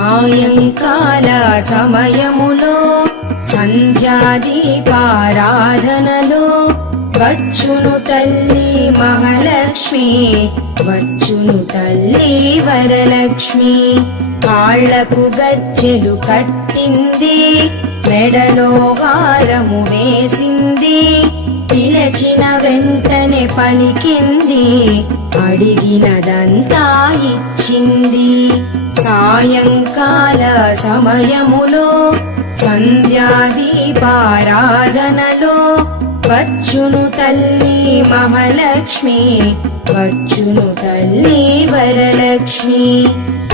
సాయంకాల సమయములో సంధ్యాదీపారాధనలో వచ్చును తల్లి మహాలక్ష్మి, వచ్చును తల్లి వరలక్ష్మి. కాళ్లకు గజ్జెలు కట్టింది, మెడలో హారము వేసింది, పిలచిన వెంటనే పలికింది, అడిగినదంతా ఇచ్చింది. సాయంకాల సమయములో సంధ్యాదీపారాధనలో వచ్చును తల్లి మహాలక్ష్మి, వచ్చును తల్లి వరలక్ష్మి.